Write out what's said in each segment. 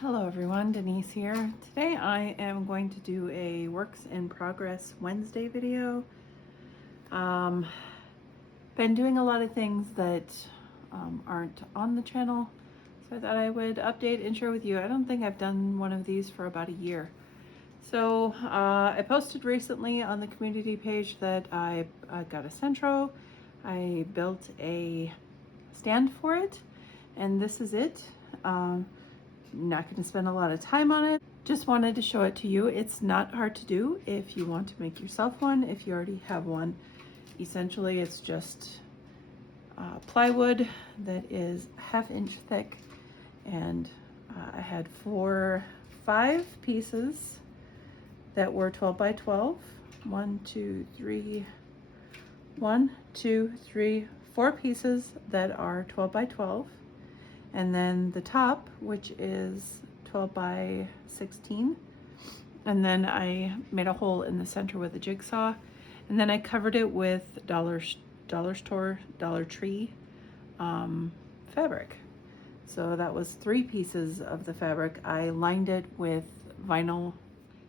Hello everyone, Denise here. Today I am going to do a Works in Progress Wednesday video. Been doing a lot of things that aren't on the channel, so I thought I would update and share with you. I don't think I've done one of these for about a year. So I posted recently on the community page that I got a Sentro. I built a stand for it, and this is it. Not going to spend a lot of time on it. Just wanted to show it to you. It's not hard to do if you want to make yourself one, if you already have one. Essentially, it's just plywood that is 1/2 inch thick, and I had 5 pieces that were 12 by 12. 4 pieces that are 12 by 12. And then the top, which is 12 by 16. And then I made a hole in the center with a jigsaw. And then I covered it with Dollar Store, Dollar Tree fabric. So that was 3 pieces of the fabric. I lined it with vinyl.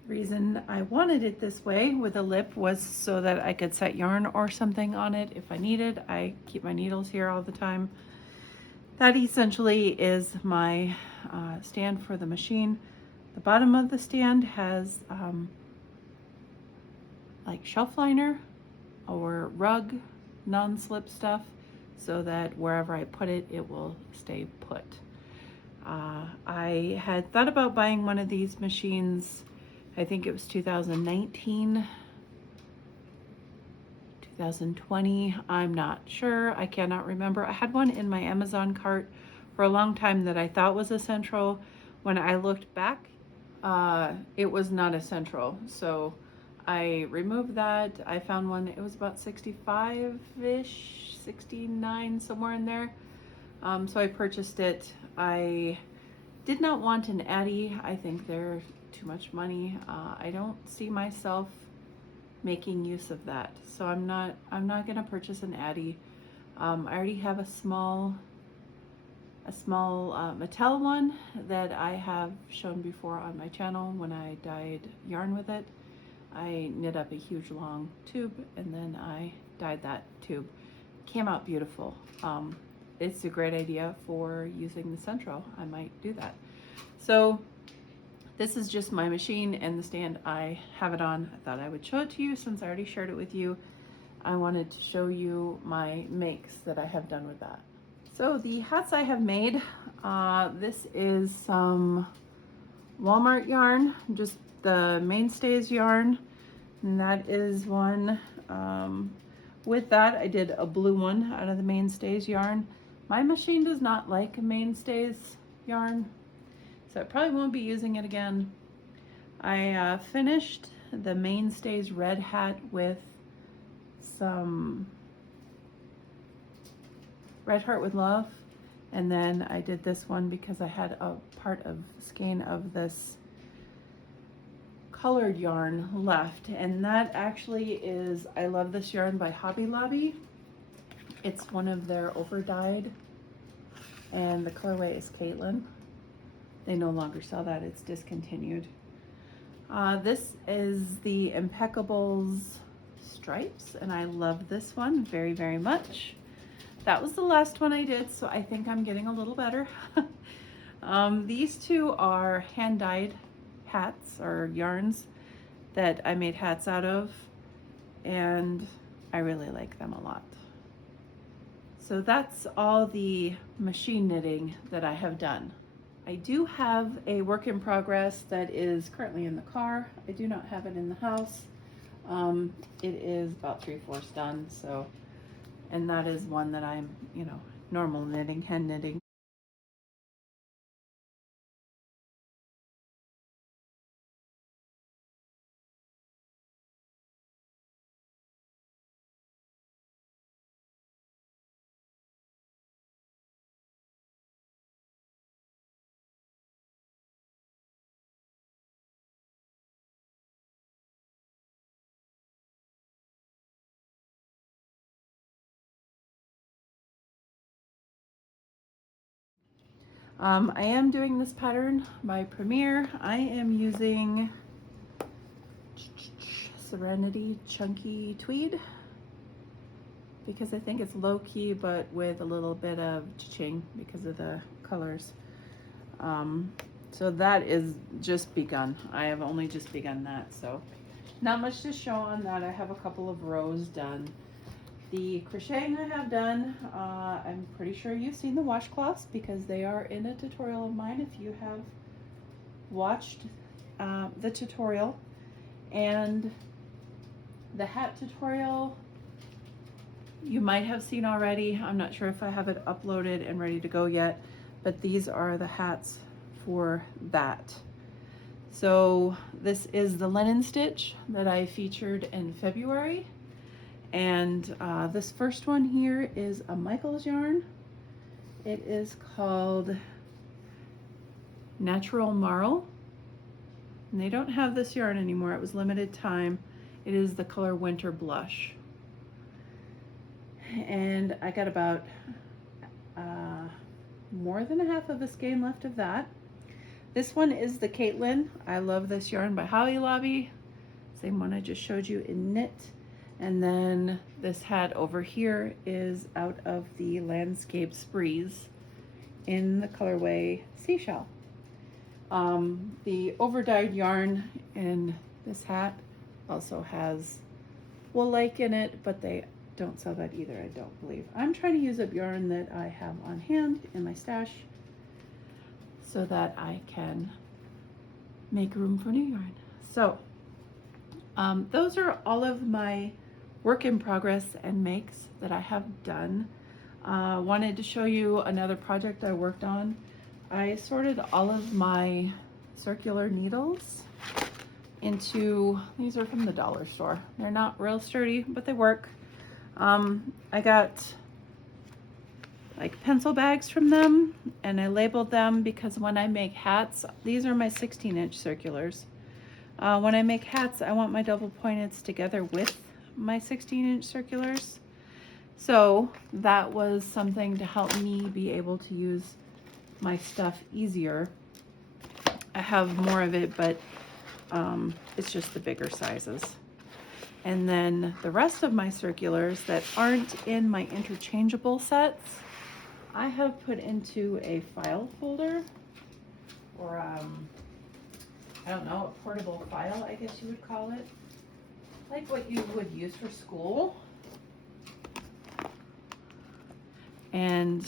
The reason I wanted it this way with a lip was so that I could set yarn or something on it if I needed. I keep my needles here all the time. That essentially is my stand for the machine. The bottom of the stand has like shelf liner or rug non-slip stuff, so that wherever I put it, it will stay put. I had thought about buying one of these machines. I think it was 2019. 2020, I'm not sure, I cannot remember. I had one in my Amazon cart for a long time that I thought was a Sentro. When I looked back, it was not a Sentro, so I removed that. I found one, it was about 65-ish, 69, somewhere in there. So I purchased it. I did not want an Addy. I think they're too much money. I don't see myself making use of that, so I'm not gonna purchase an Addy. I already have a small Mattel one that I have shown before on my channel. When I dyed yarn with it, I knit up a huge long tube and then I dyed that tube. Came out beautiful. It's a great idea for using the Sentro. I might do that. So this is just my machine and the stand I have it on. I thought I would show it to you since I already shared it with you. I wanted to show you my makes that I have done with that. So the hats I have made, this is some Walmart yarn, just the Mainstays yarn, and that is one. With that, I did a blue one out of the Mainstays yarn. My machine does not like Mainstays yarn, so I probably won't be using it again. I finished the Mainstays red hat with some Red Heart with Love, and then I did this one because I had a part of skein of this colored yarn left, and that actually is I Love This Yarn by Hobby Lobby. It's one of their over dyed, and the colorway is Caitlin. They no longer sell that, it's discontinued. This is the Impeccables stripes, and I love this one very, very much. That was the last one I did, so I think I'm getting a little better. These two are hand-dyed hats or yarns that I made hats out of, and I really like them a lot. So that's all the machine knitting that I have done. I do have a work in progress that is currently in the car. I do not have it in the house. It is about 3/4 done, so, and that is one that I'm, normal knitting, hand knitting. I am doing this pattern by Premier. I am using Serenity Chunky Tweed because I think it's low key but with a little bit of cha-ching because of the colors. So that is just begun. I have only just begun that, so not much to show on that. I have a couple of rows done. The crocheting I have done, I'm pretty sure you've seen the washcloths because they are in a tutorial of mine if you have watched the tutorial. And the hat tutorial you might have seen already. I'm not sure if I have it uploaded and ready to go yet, but these are the hats for that. So this is the linen stitch that I featured in February. And this first one here is a Michael's yarn. It is called Natural Marl. And they don't have this yarn anymore. It was limited time. It is the color Winter Blush. And I got about more than a half of a skein left of that. This one is the Caitlin. I love this yarn by Hobby Lobby. Same one I just showed you in knit. And then this hat over here is out of the Landscape Breeze in the colorway Seashell. The overdyed yarn in this hat also has wool-like in it, but they don't sell that either, I don't believe. I'm trying to use up yarn that I have on hand in my stash so that I can make room for new yarn. So those are all of my work in progress and makes that I have done. Wanted to show you another project I worked on. I sorted all of my circular needles into, these are from the dollar store. They're not real sturdy, but they work. I got like pencil bags from them and I labeled them because when I make hats, these are my 16-inch circulars. When I make hats, I want my double pointeds together with my 16-inch circulars. So that was something to help me be able to use my stuff easier. I have more of it, but it's just the bigger sizes. And then the rest of my circulars that aren't in my interchangeable sets, I have put into a file folder, or I don't know, a portable file, I guess you would call it. Like what you would use for school. And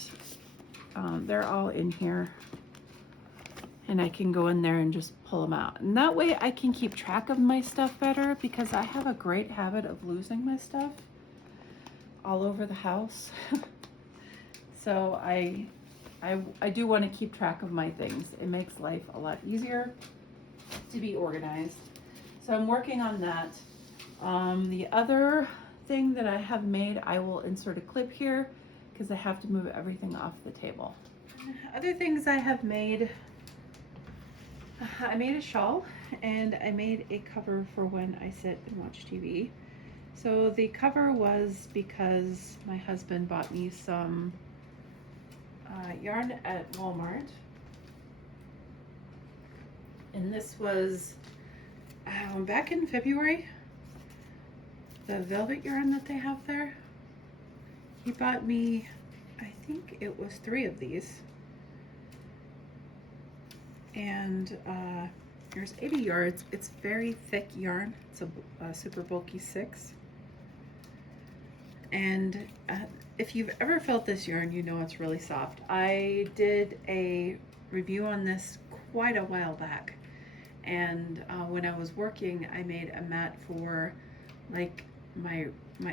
they're all in here. And I can go in there and just pull them out. And that way I can keep track of my stuff better because I have a great habit of losing my stuff all over the house. So I do want to keep track of my things. It makes life a lot easier to be organized. So I'm working on that. The other thing that I have made, I will insert a clip here because I have to move everything off the table. Other things I have made, I made a shawl and I made a cover for when I sit and watch TV. So the cover was because my husband bought me some yarn at Walmart. And this was back in February, the velvet yarn that they have there. He bought me, I think it was 3 of these. And there's 80 yards. It's very thick yarn. It's a super bulky 6. And if you've ever felt this yarn, you know it's really soft. I did a review on this quite a while back. And when I was working, I made a mat for like my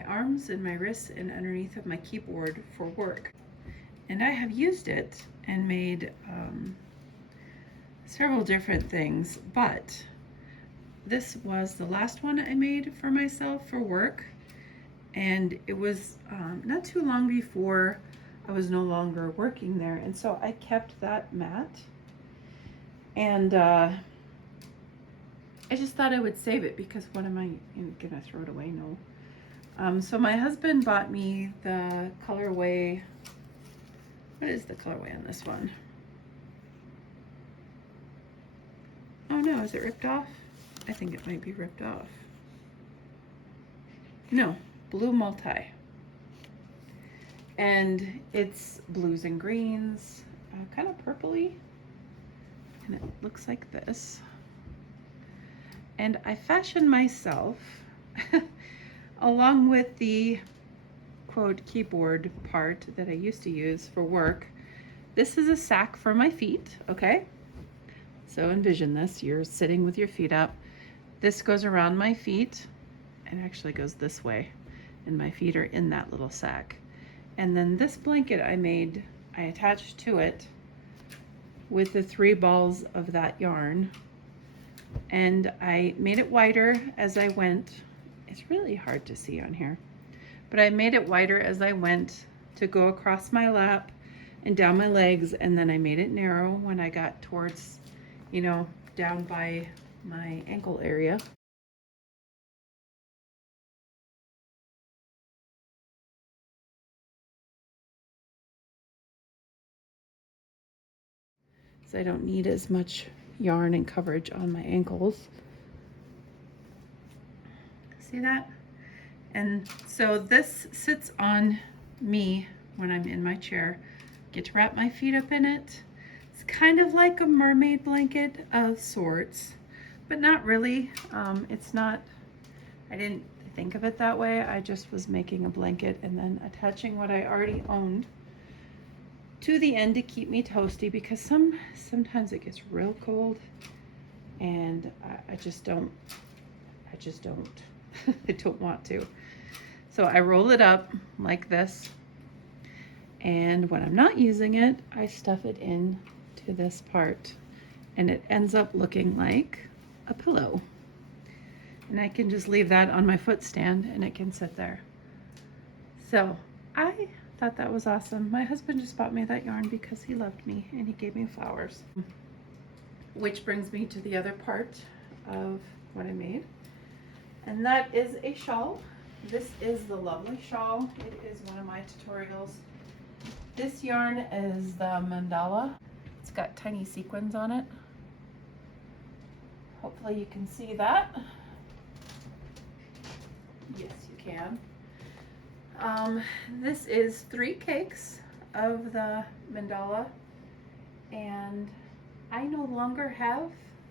arms and my wrists and underneath of my keyboard for work. And I have used it and made several different things, but this was the last one I made for myself for work. And it was not too long before I was no longer working there. And so I kept that mat. And I just thought I would save it because what am I gonna throw it away? No. So my husband bought me the colorway. What is the colorway on this one? don't know, is it ripped off? I think it might be ripped off. No, blue multi. And it's blues and greens, kind of purpley. And it looks like this. And I fashioned myself, along with the quote keyboard part that I used to use for work. This is a sack for my feet, okay? So envision this, you're sitting with your feet up. This goes around my feet. It actually goes this way, and my feet are in that little sack. And then this blanket I made, I attached to it with the 3 balls of that yarn. And I made it wider as I went. It's really hard to see on here, but I made it wider as I went to go across my lap and down my legs, and then I made it narrow when I got towards, you know, down by my ankle area. So I don't need as much yarn and coverage on my ankles. See that? And so this sits on me when I'm in my chair. Get to wrap my feet up in it. It's kind of like a mermaid blanket of sorts, but not really. It's not, I didn't think of it that way. I just was making a blanket and then attaching what I already owned to the end to keep me toasty, because sometimes it gets real cold and I just don't I don't want to. So I roll it up like this, and when I'm not using it, I stuff it in to this part, and it ends up looking like a pillow. And I can just leave that on my foot stand and it can sit there. So I thought that was awesome. My husband just bought me that yarn because he loved me and he gave me flowers. Which brings me to the other part of what I made. And that is a shawl. This is the lovely shawl. It is one of my tutorials. This yarn is the mandala. It's got tiny sequins on it. Hopefully you can see that. Yes, you can. This is 3 cakes of the mandala, and I no longer have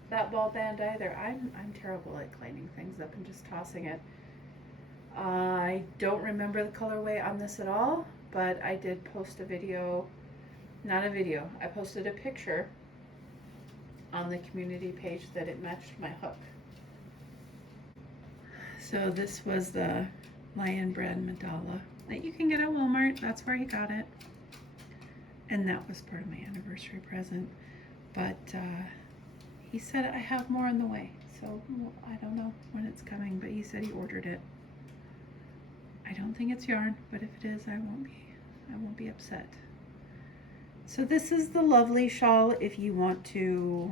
that ball band either. I'm terrible at cleaning things up and just tossing it. I don't remember the colorway on this at all, but I did post a video, not a video, I posted a picture on the community page that it matched my hook. So this was the Lion Brand mandala that you can get at Walmart. That's where he got it. And that was part of my anniversary present. But he said I have more on the way. So I don't know when it's coming, but he said he ordered it. I don't think it's yarn, but if it is, I won't be upset. So this is the lovely shawl. If you want to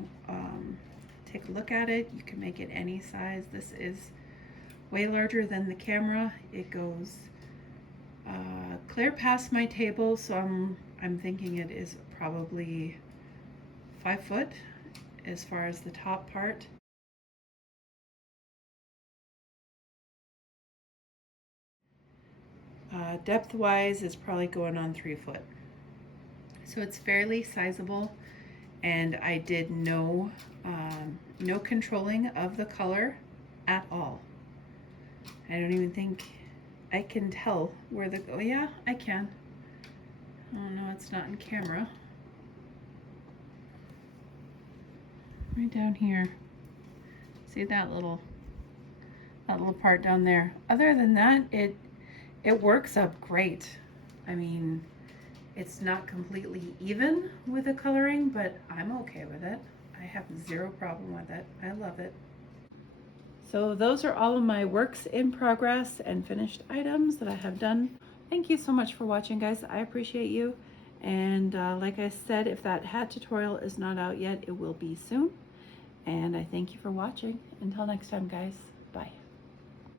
take a look at it, you can make it any size. This is way larger than the camera. It goes clear past my table, so I'm thinking it is probably 5 foot as far as the top part. Depth wise is probably going on 3 foot. So it's fairly sizable, and I did no controlling of the color at all. I don't even think I can tell where the, oh yeah, I can. Oh no, it's not in camera. Right down here. See that little part down there. Other than that, it works up great. I mean, it's not completely even with the coloring, but I'm okay with it. I have 0 problem with it. I love it. So those are all of my works in progress and finished items that I have done. Thank you so much for watching, guys. I appreciate you. And like I said, if that hat tutorial is not out yet, it will be soon. And I thank you for watching. Until next time, guys.